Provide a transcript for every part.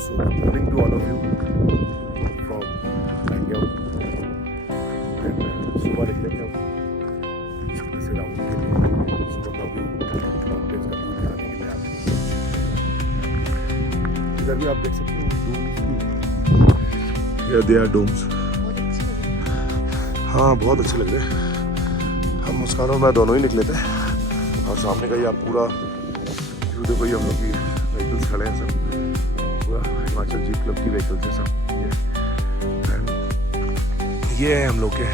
So good morning to all of you from Bangalore. And सुबह निकलेंगे हम छोटे से राउंड के लिए, सुबह का व्यू, माउंटेन्स का व्यू दिखाने के लिए आपको। इधर भी आप देख सकते हो डोम्स भी, ये दे आर डोम्स। हाँ बहुत अच्छे लग रहे हैं। हम मुस्कान और मैं दोनों ही निकले थे और सामने का ही आप पूरा व्यू देखो। ये हम लोग की व्हीकल्स खड़े हैं सब, पूरा हिमाचल जीप क्लब की व्हीकल्स है सब। ये है हम लोग के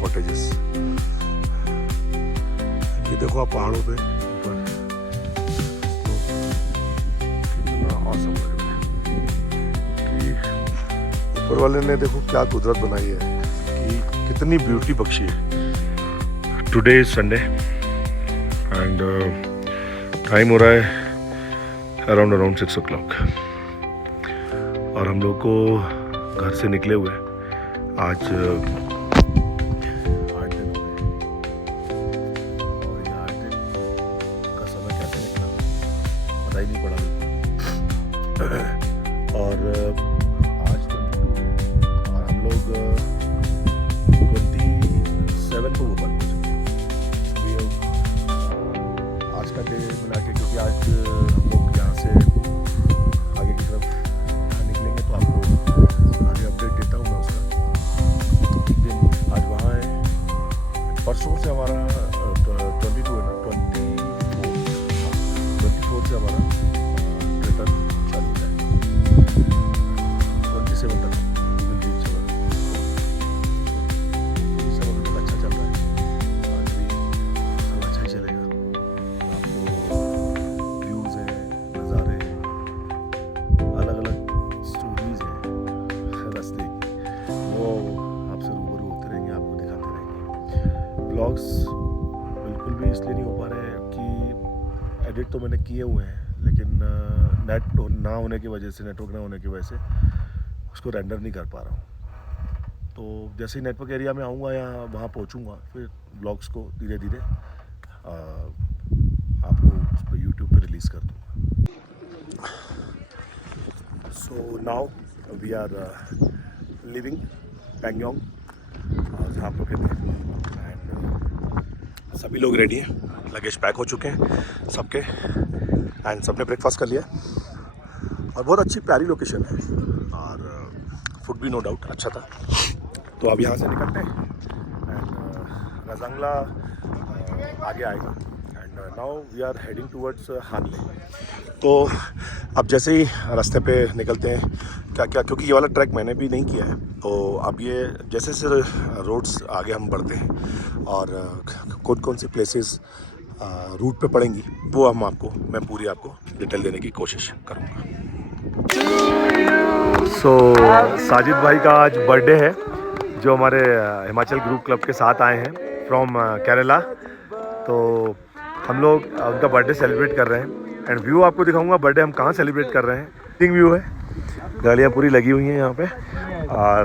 कॉटेजेस। ये देखो आप पहाड़ों पे ऊपर, कितना ऑसम लग रहा है कि ऊपर वाले ने देखो क्या कुदरत बनाई है कि कितनी ब्यूटी बख्शी है। Today is Sunday and time हो रहा है अराउंड 6 o'clock और हम लोग को घर से निकले हुए आज 8 दिन हो गए और ये 8 दिन का समय कैसे निकला पता ही नहीं पड़ा। और आज 22 और हम लोग 27 को वो बन पहुंचे। आज का डे मिला के, क्योंकि आज हम लोग यहाँ से आगे की तरफ निकलेंगे तो आपको आगे अपडेट देता हूँ मैं उसका। एक दिन आज वहाँ है, परसों से हमारा 22 है ना, 24 से हमारा रिटर्न चालू है। 27 तक सब तक अच्छा चल रहा है, आज भी सब अच्छा ही चलेगा। आपको व्यूज़ हैं, नज़ारे हैं, अलग अलग स्टोरीज हैं रास्ते की, वो आपसे रूबरू होते रहेंगे, आपको दिखाते रहेंगे। ब्लॉग्स बिल्कुल भी इसलिए नहीं हो पा रहे हैं कि एडिट तो मैंने किए हुए हैं, लेकिन नेट ना होने की वजह से, नेटवर्क ना होने की वजह से उसको रेंडर नहीं कर पा रहा हूँ। तो जैसे ही नेटवर्क एरिया में आऊँगा या वहाँ पहुँचूँगा, फिर ब्लॉग्स को धीरे धीरे आपको उस पर यूट्यूब पे रिलीज़ कर दूँगा। So now we are leaving Pangong, जहाँ आप लोग कहते हैं। एंड सभी लोग रेडी हैं, लगेज पैक हो चुके हैं सबके, एंड सबने ब्रेकफास्ट कर लिया और बहुत अच्छी प्यारी लोकेशन है और फूड भी नो डाउट अच्छा था। तो अब यहाँ से निकलते हैं एंड रजंगला आगे आएगा and now we are heading towards Hanle. तो अब जैसे ही रास्ते पे निकलते हैं क्या क्या, क्योंकि ये वाला ट्रैक मैंने भी नहीं किया है, तो अब ये जैसे जैसे रोड्स आगे हम बढ़ते हैं और कौन कौन सी प्लेसेस रूट पे पड़ेंगी वो मैं पूरी आपको डिटेल देने की कोशिश करूँगा। सो साजिद भाई का आज बर्थडे है, जो हमारे हिमाचल ग्रुप क्लब के साथ आए हैं फ्रॉम केरला। तो हम लोग उनका बर्थडे सेलिब्रेट कर रहे हैं एंड व्यू आपको दिखाऊंगा बर्थडे हम कहाँ सेलिब्रेट कर रहे हैं। थिंग व्यू है, गाड़ियाँ पूरी लगी हुई हैं यहाँ पे और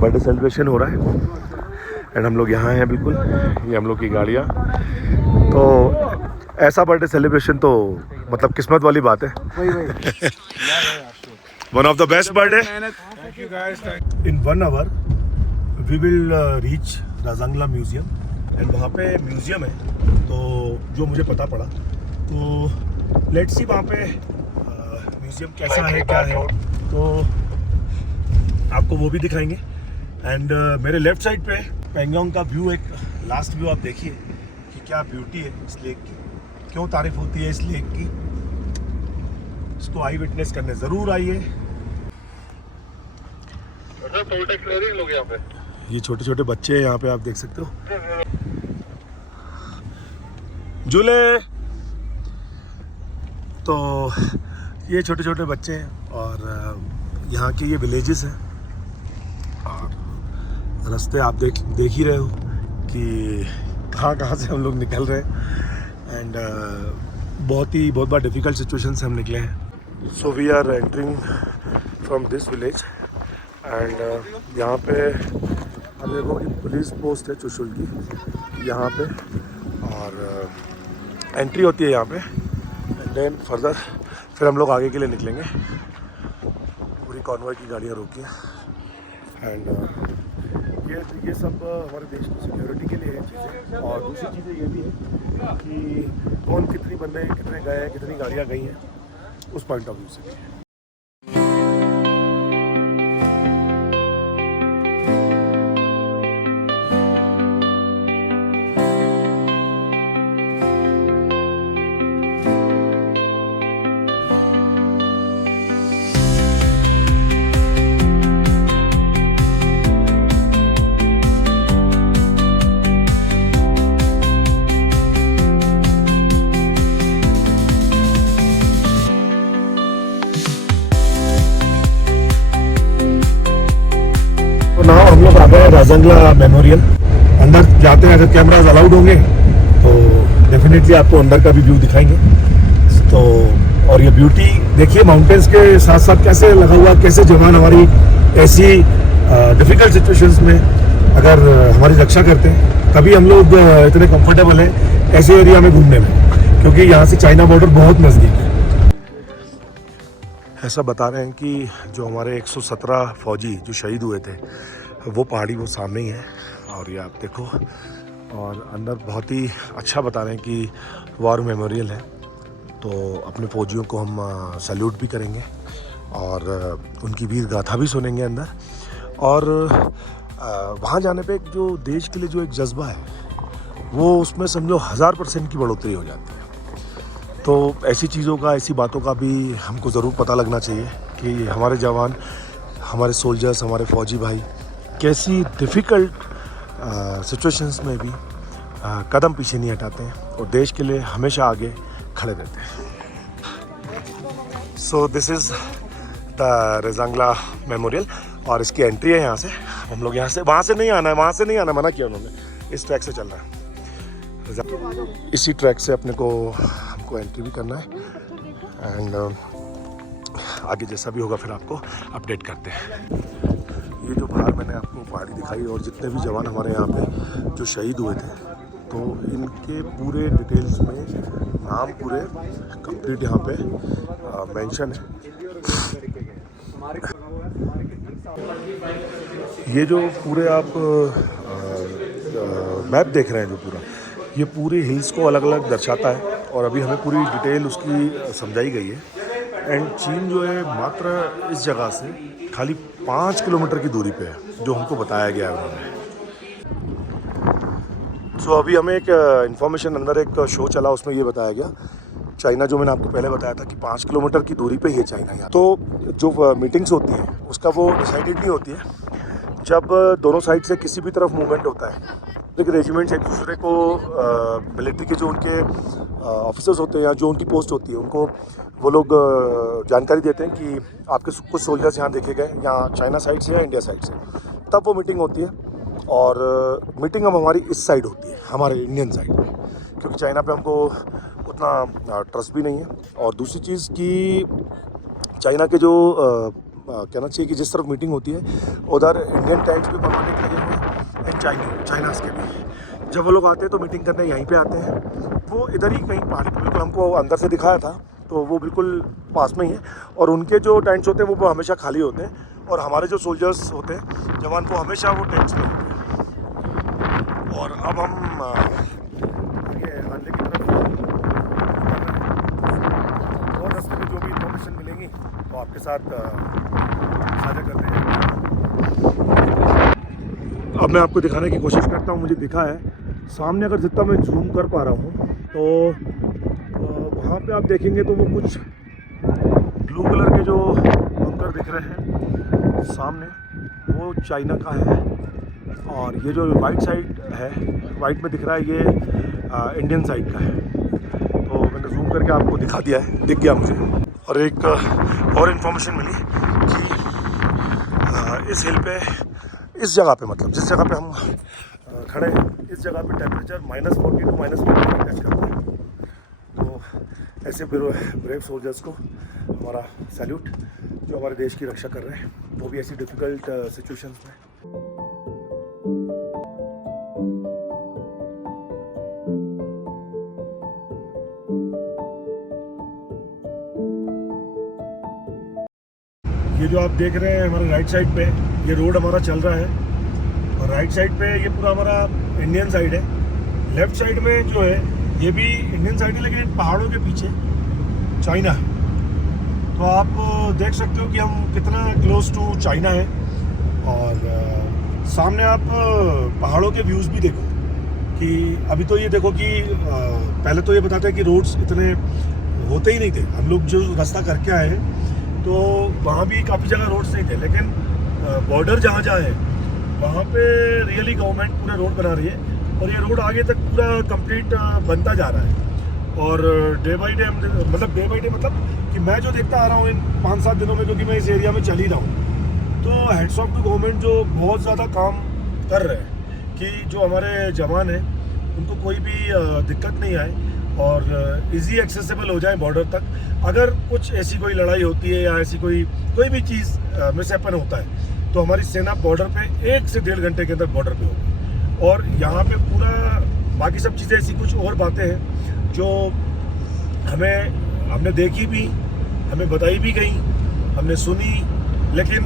बर्थडे सेलिब्रेशन हो रहा है एंड हम लोग यहाँ हैं बिल्कुल, ये हम लोग की गाड़ियाँ। तो ऐसा बर्थडे सेलिब्रेशन तो मतलब किस्मत वाली बात है। One of the best birthday. In 1 hour we will reach Rezangla museum and वहाँ पे म्यूजियम है, तो जो मुझे पता पड़ा, तो लेट्स सी वहाँ पे म्यूजियम कैसा है क्या है, तो आपको वो भी दिखाएंगे। एंड मेरे लेफ्ट साइड पे पैंगोंग का व्यू, एक लास्ट व्यू आप देखिए कि क्या ब्यूटी है इस लेक की, क्यों तारीफ होती है इस लेक की। इसको आई विटनेस करने ज़रूर आइए। लोग यहाँ पे, ये छोटे छोटे बच्चे हैं यहाँ पे, आप देख सकते हो झूले। तो ये छोटे छोटे बच्चे हैं और यहाँ के ये विलेजेस हैं और रास्ते आप देख ही रहे हो कि कहाँ से हम लोग निकल रहे हैं एंड बहुत बार डिफ़िकल्ट सिचुएशन से हम निकले हैं। So we are entering from this village and यहाँ पे अब देखो कि पुलिस पोस्ट है चुशुल की यहाँ पे और एंट्री होती है यहाँ पे एंड देन फर्दर फिर हम लोग आगे के लिए निकलेंगे। पूरी कॉन्वॉय की गाड़ियाँ रोकी हैं। एंड ये सब हमारे देश की सिक्योरिटी के लिए है चीज़ें। और दूसरी चीज़ें ये भी है कि कौन कितनी बंदे कितने गए हैं, कितनी गाड़ियाँ गई हैं, उस पॉइंट ऑफ व्यू से भी। ना हम लोग आ गए राजंगला मेमोरियल। अंदर जाते हैं, अगर कैमराज अलाउड होंगे तो डेफिनेटली आपको अंदर का भी व्यू दिखाएंगे। तो और ये ब्यूटी देखिए माउंटेन्स के साथ साथ कैसे लगा हुआ, कैसे जवान हमारी ऐसी डिफिकल्ट सिचुएशंस में अगर हमारी रक्षा करते हैं। तभी हम लोग इतने कंफर्टेबल हैं ऐसे एरिया में घूमने में, क्योंकि यहाँ से चाइना बॉर्डर बहुत नज़दीक है। ऐसा बता रहे हैं कि जो हमारे 117 फौजी जो शहीद हुए थे, वो पहाड़ी वो सामने ही है। और ये आप देखो, और अंदर बहुत ही अच्छा बता रहे हैं कि वॉर मेमोरियल है। तो अपने फौजियों को हम सैल्यूट भी करेंगे और उनकी वीर गाथा भी सुनेंगे अंदर। और वहाँ जाने पे एक जो देश के लिए जो एक जज्बा है, वो उसमें समझो 1000% की बढ़ोतरी हो जाती है। तो ऐसी चीज़ों का, ऐसी बातों का भी हमको ज़रूर पता लगना चाहिए कि हमारे जवान, हमारे सोल्जर्स, हमारे फौजी भाई कैसी डिफ़िकल्ट सिचुएशंस में भी कदम पीछे नहीं हटाते हैं और देश के लिए हमेशा आगे खड़े रहते हैं। So this is the Rajangla memorial और इसकी एंट्री है यहाँ से। हम लोग यहाँ से, वहाँ से नहीं आना है, वहाँ से नहीं आना, मना किया उन्होंने, इस ट्रैक से चलना है। इसी ट्रैक से अपने को हमको एंट्री भी करना है। एंड आगे जैसा भी होगा फिर आपको अपडेट करते हैं। ये जो बाहर मैंने आपको पहाड़ी दिखाई और जितने भी जवान हमारे यहाँ पे जो शहीद हुए थे, तो इनके पूरे डिटेल्स में नाम पूरे कंप्लीट यहाँ पे मेंशन है। ये जो पूरे आप मैप देख रहे हैं, जो पूरा ये पूरे हिल्स को अलग अलग दर्शाता है और अभी हमें पूरी डिटेल उसकी समझाई गई है। एंड चीन जो है मात्र इस जगह से खाली 5 किलोमीटर की दूरी पे है, जो हमको बताया गया है उन्होंने। सो अभी हमें एक इन्फॉर्मेशन अंदर एक शो चला, उसमें ये बताया गया चाइना, जो मैंने आपको पहले बताया था कि 5 किलोमीटर की दूरी पे ही है चाइना। यहाँ तो जो मीटिंग्स होती हैं उसका वो डिसाइडेड नहीं होती है जब दोनों साइड से किसी भी तरफ मूवमेंट होता है। लेकिन रेजिमेंट्स एक दूसरे को मिलिट्री के जो उनके ऑफिसर्स होते हैं या जो उनकी पोस्ट होती है, उनको वो लोग जानकारी देते हैं कि आपके कुछ सोल्जर्स यहाँ देखे गए, यहाँ चाइना साइड से या इंडिया साइड से। तब वो मीटिंग होती है और मीटिंग अब हमारी इस साइड होती है, हमारे इंडियन साइड में, क्योंकि चाइना पे हमको उतना ट्रस्ट भी नहीं है। और दूसरी चीज़ कि चाइना के जो कहना चाहिए कि जिस तरफ मीटिंग होती है उधर इंडियन टैंक्स भी परमानेंट लगे हुए हैं एंड चाइनास के भी। जब वो लोग आते हैं तो मीटिंग करने यहीं पे आते हैं। वो इधर ही कहीं पहाड़ी पे, बिल्कुल हमको अंदर से दिखाया था, तो वो बिल्कुल पास में ही है। और उनके जो टेंट्स होते हैं वो हमेशा खाली होते हैं और हमारे जो सोल्जर्स होते हैं जवान, वो हमेशा वो टेंट्स में होते हैं। और अब हम आगे हानले की तरफ और रास्ते में जो भी इन्फॉर्मेशन मिलेंगी वो आपके साथ साझा करते हैं। अब मैं आपको दिखाने की कोशिश करता हूँ। मुझे दिखा है सामने, अगर जितना मैं जूम कर पा रहा हूँ तो वहाँ पे आप देखेंगे तो वो कुछ ब्लू कलर के जो बंकर दिख रहे हैं सामने, वो चाइना का है। और ये जो वाइट साइड है, वाइट में दिख रहा है, ये इंडियन साइड का है। तो मैंने जूम करके आपको दिखा दिया है, दिख गया मुझे। और एक और इन्फॉर्मेशन मिली कि इस हिल पे, इस जगह पे, मतलब जिस जगह पे हम खड़े हैं, इस जगह पे टेम्परेचर -40 to -50 टच करता है। तो ऐसे ब्रेव सोल्जर्स को हमारा सैल्यूट, जो हमारे देश की रक्षा कर रहे हैं, वो भी ऐसी डिफ़िकल्ट सिचुएशंस में। ये जो आप देख रहे हैं हमारे राइट साइड पे, ये रोड हमारा चल रहा है, और राइट साइड पे ये पूरा हमारा इंडियन साइड है। लेफ्ट साइड में जो है ये भी इंडियन साइड है, लेकिन इन पहाड़ों के पीछे चाइना। तो आप देख सकते हो कि हम कितना क्लोज टू चाइना है। और सामने आप पहाड़ों के व्यूज़ भी देखो कि अभी तो ये देखो कि पहले तो ये बताते हैं कि रोड्स इतने होते ही नहीं थे। हम लोग जो रास्ता करके आए तो वहाँ भी काफ़ी जगह रोड्स नहीं थे, लेकिन बॉर्डर जहाँ जहाँ है वहाँ पे रियली गवर्नमेंट पूरे रोड बना रही है, और ये रोड आगे तक पूरा कंप्लीट बनता जा रहा है। और डे बाई डे मतलब कि मैं जो देखता आ रहा हूँ इन 5-7 दिनों में, क्योंकि मैं इस एरिया में चल ही रहा हूँ, तो हेड्स ऑफ टू गवर्नमेंट जो बहुत ज़्यादा काम कर रहे हैं कि जो हमारे जवान हैं उनको कोई भी दिक्कत नहीं आए और इजी एक्सेसिबल हो जाए बॉर्डर तक। अगर कुछ ऐसी कोई लड़ाई होती है या ऐसी कोई भी चीज़ मिसहैपन होता है तो हमारी सेना बॉर्डर पे 1 से 1.5 घंटे के अंदर बॉर्डर पे होगी। और यहाँ पे पूरा बाकी सब चीज़ें ऐसी कुछ और बातें हैं जो हमने देखी भी, हमें बताई भी गई, हमने सुनी, लेकिन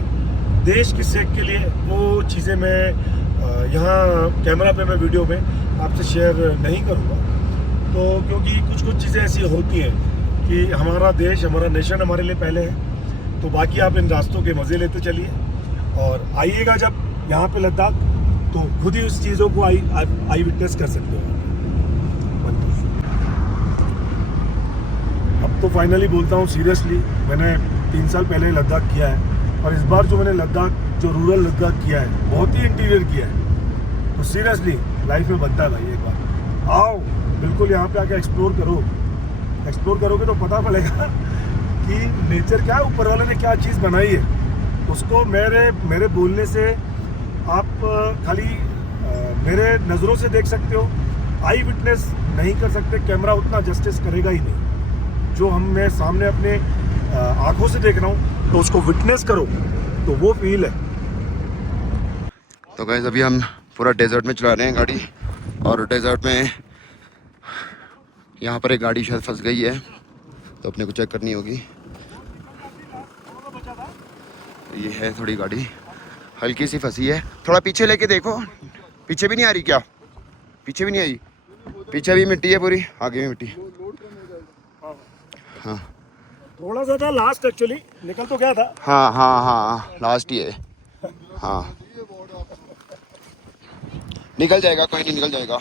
देश की सेक के लिए वो चीज़ें मैं यहाँ कैमरा पे मैं वीडियो में आपसे शेयर नहीं करूँगा। तो क्योंकि कुछ चीज़ें ऐसी होती हैं कि हमारा देश, हमारा नेशन हमारे लिए पहले है। तो बाकी आप इन रास्तों के मज़े लेते चलिए और आइएगा जब यहाँ पे लद्दाख, तो खुद ही उस चीज़ों को आई विटनेस कर सकते हो। अब तो फाइनली बोलता हूँ सीरियसली, मैंने 3 साल पहले लद्दाख किया है, और इस बार जो मैंने लद्दाख, जो रूरल लद्दाख किया है, बहुत ही इंटीरियर किया है। तो सीरियसली लाइफ में बनता है भाई, एक बार आओ बिल्कुल यहाँ पे आके एक्सप्लोर करोगे तो पता चलेगा कि नेचर क्या है, ऊपर वाले ने क्या चीज़ बनाई है। उसको मेरे बोलने से आप खाली मेरे नज़रों से देख सकते हो, आई विटनेस नहीं कर सकते। कैमरा उतना जस्टिस करेगा ही नहीं। जो मैं सामने अपने आंखों से देख रहा हूँ तो उसको विटनेस करो तो वो फील है। तो गाइस अभी हम पूरा डेजर्ट में चला रहे हैं गाड़ी, और डेजर्ट में यहाँ पर एक गाड़ी शायद फंस गई है, तो अपने को चेक करनी होगी। ये है थोड़ी गाड़ी हल्की सी फंसी है, थोड़ा पीछे लेके देखो। पीछे भी नहीं आ रही क्या? पीछे भी नहीं आई? पीछे भी मिट्टी है पूरी, आगे भी मिट्टी। हाँ थोड़ा सा था लास्ट, एक्चुअली निकल तो गया था। हाँ लास्ट ही है। हाँ निकल जाएगा, कोई नहीं, निकल जाएगा।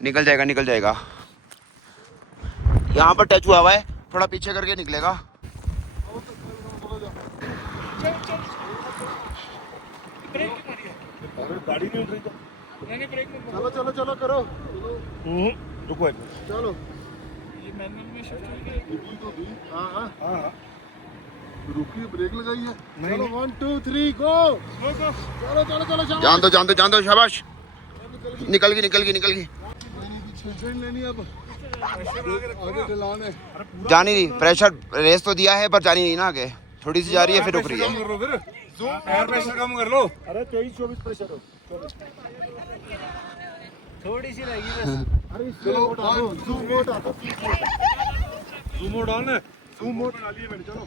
निकल जाएगा। यहाँ पर टच हुआ है, थोड़ा पीछे करके निकलेगा। गाड़ी नहीं उठ रही तो नहीं ब्रेक में। चलो करो। रुको एक मिनट। चलो ये मैनुअल में शिफ्ट हो गई। हाँ रुकी, ब्रेक लगाई है। चलो 1 2 3 गो। चलो जान दो शाबाश। निकल गई। लेनी अब आगे ढलान है। जानी नहीं, प्रेशर रेस तो दिया है पर जानी नहीं ना आगे, थोड़ी सी जा रही है फिर रुक रही है। एयर प्रेशर कम कर लो। अरे 23-24 प्रेशर हो, थोड़ी सी लगी बस। अरे चलो जूम मोड ऑन है, जूम मोड बना लिए मैंने। चलो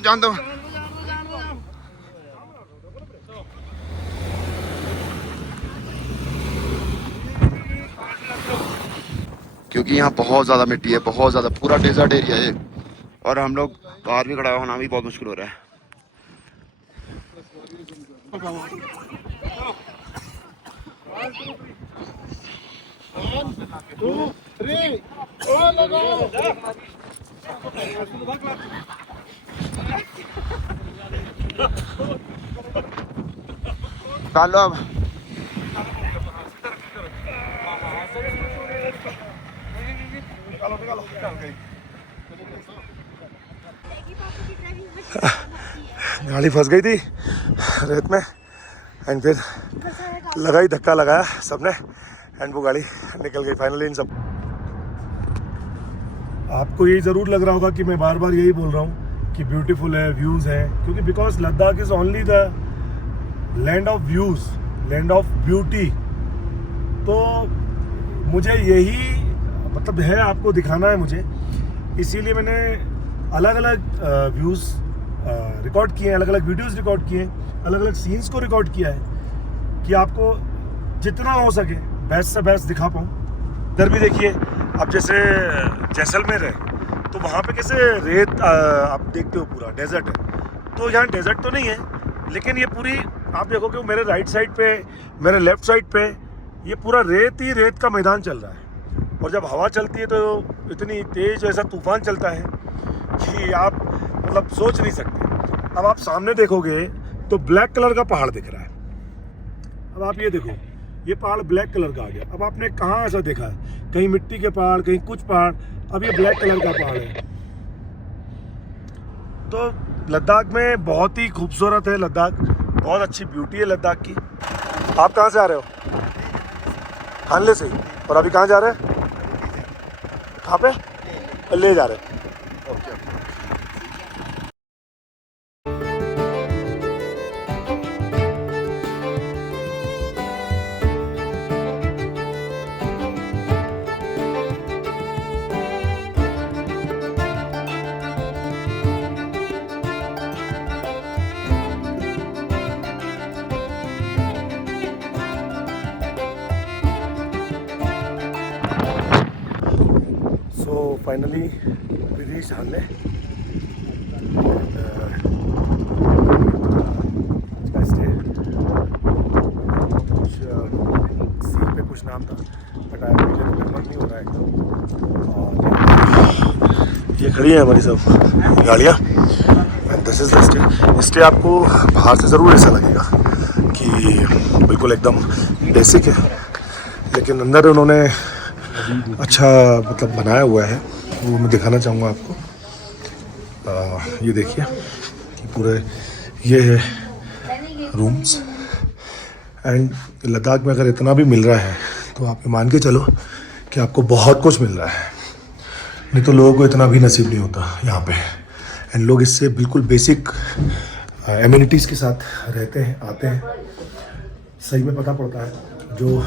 जान दो। क्योंकि यहाँ बहुत ज़्यादा मिट्टी है, बहुत ज़्यादा, पूरा डेजर्ट एरिया है, और हम लोग बाहर भी खड़ा होना भी बहुत मुश्किल हो रहा है। चलो अब गाड़ी फंस गई थी रेत में, एंड फिर धक्का लगाया सबने, एंड वो गाड़ी निकल गई फाइनली। इन सब आपको यही ज़रूर लग रहा होगा कि मैं बार बार यही बोल रहा हूँ कि ब्यूटीफुल है, व्यूज़ हैं, क्योंकि because Ladakh is only the land of views, land of beauty. तो मुझे यही मतलब है, आपको दिखाना है मुझे, इसीलिए मैंने अलग अलग व्यूज़ रिकॉर्ड किए हैं, अलग अलग वीडियोस रिकॉर्ड किए हैं, अलग अलग सीन्स को रिकॉर्ड किया है कि आपको जितना हो सके बेस्ट से बेस्ट दिखा पाऊँ। इधर भी देखिए, अब जैसे जैसलमेर है तो वहाँ पे कैसे रेत आप देखते हो, पूरा डेजर्ट है। तो यहाँ डेजर्ट तो नहीं है, लेकिन ये पूरी आप देखोगे मेरे राइट साइड पे, मेरे लेफ्ट साइड पे ये पूरा रेत ही रेत का मैदान चल रहा है। और जब हवा चलती है तो इतनी तेज़ ऐसा तूफान चलता है कि आप मतलब सोच नहीं सकते। अब आप सामने देखोगे तो ब्लैक कलर का पहाड़ दिख रहा है। अब आप ये देखो, ये पहाड़ ब्लैक कलर का आ गया। अब आपने कहाँ ऐसा देखा है, कहीं मिट्टी के पहाड़, कहीं कुछ पहाड़, अब ये ब्लैक कलर का पहाड़ है। तो लद्दाख में बहुत ही खूबसूरत है लद्दाख, बहुत अच्छी ब्यूटी है लद्दाख की। आप कहाँ से आ रहे हो? हानले से ही। और अभी कहाँ जा रहे हैं? कहाँ पे ले जा रहे हैं? Okay. So finally we reached Hanle. आज का स्टे कुछ सी पे कुछ नाम था, बट आई मुझे रिमेम्बर नहीं हो रहा है एकदम। और ये खड़ी है हमारी सब गाड़ियाँ। And this is the stay. Stay आपको बाहर से ज़रूर ऐसा लगेगा कि बिल्कुल एकदम बेसिक है, लेकिन अंदर उन्होंने अच्छा मतलब बनाया हुआ है, वो मैं दिखाना चाहूँगा आपको। ये देखिए कि पूरे ये है रूम्स। एंड लद्दाख में अगर इतना भी मिल रहा है तो आप मान के चलो कि आपको बहुत कुछ मिल रहा है, नहीं तो लोगों को इतना भी नसीब नहीं होता यहाँ पे। एंड लोग इससे बिल्कुल बेसिक एमिनिटीज़ के साथ रहते हैं, आते हैं। सही में पता पड़ता है, जो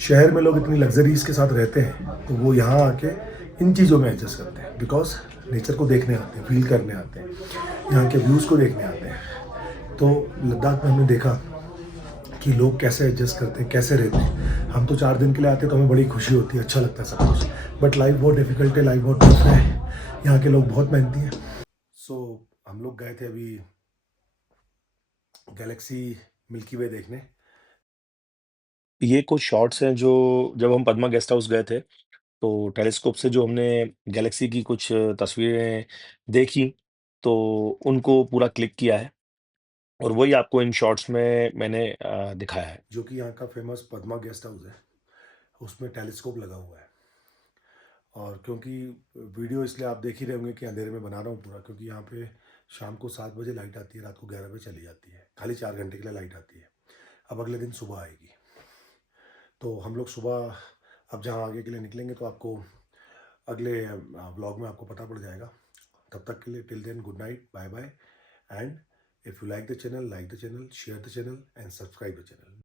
शहर में लोग इतनी लग्जरीज़ के साथ रहते हैं तो वो यहाँ आके इन चीज़ों में एडजस्ट करते हैं, बिकॉज नेचर को देखने आते हैं, फील करने आते हैं, यहाँ के व्यूज़ को देखने आते हैं। तो लद्दाख में हमने देखा कि लोग कैसे एडजस्ट करते हैं, कैसे रहते हैं। हम तो 4 दिन के लिए आते हैं तो हमें बड़ी खुशी होती है, अच्छा लगता है सब कुछ, बट लाइफ बहुत डिफ़िकल्ट है, लाइफ बहुत टफ है, यहाँ के लोग बहुत मेहनती हैं। सो हम लोग गए थे अभी गैलेक्सी मिल्की वे देखने। ये कुछ शॉट्स हैं जो जब हम पद्मा गेस्ट हाउस गए थे तो टेलीस्कोप से जो हमने गैलेक्सी की कुछ तस्वीरें देखी, तो उनको पूरा क्लिक किया है और वही आपको इन शॉर्ट्स में मैंने दिखाया है। जो कि यहाँ का फेमस पद्मा गेस्ट हाउस है, उसमें टेलीस्कोप लगा हुआ है। और क्योंकि वीडियो इसलिए आप देख ही रहे होंगे कि अंधेरे में बना रहा हूँ पूरा, क्योंकि यहाँ पे शाम को 7 बजे लाइट आती है, रात को 11 बजे चली जाती है, खाली 4 घंटे के लिए लाइट आती है। अब अगले दिन सुबह आएगी, तो हम लोग सुबह अब जहाँ आगे के लिए निकलेंगे तो आपको अगले व्लॉग में आपको पता पड़ जाएगा। तब तक के लिए till then good night, bye bye, and if you like the channel, like the channel, share the channel and subscribe the channel.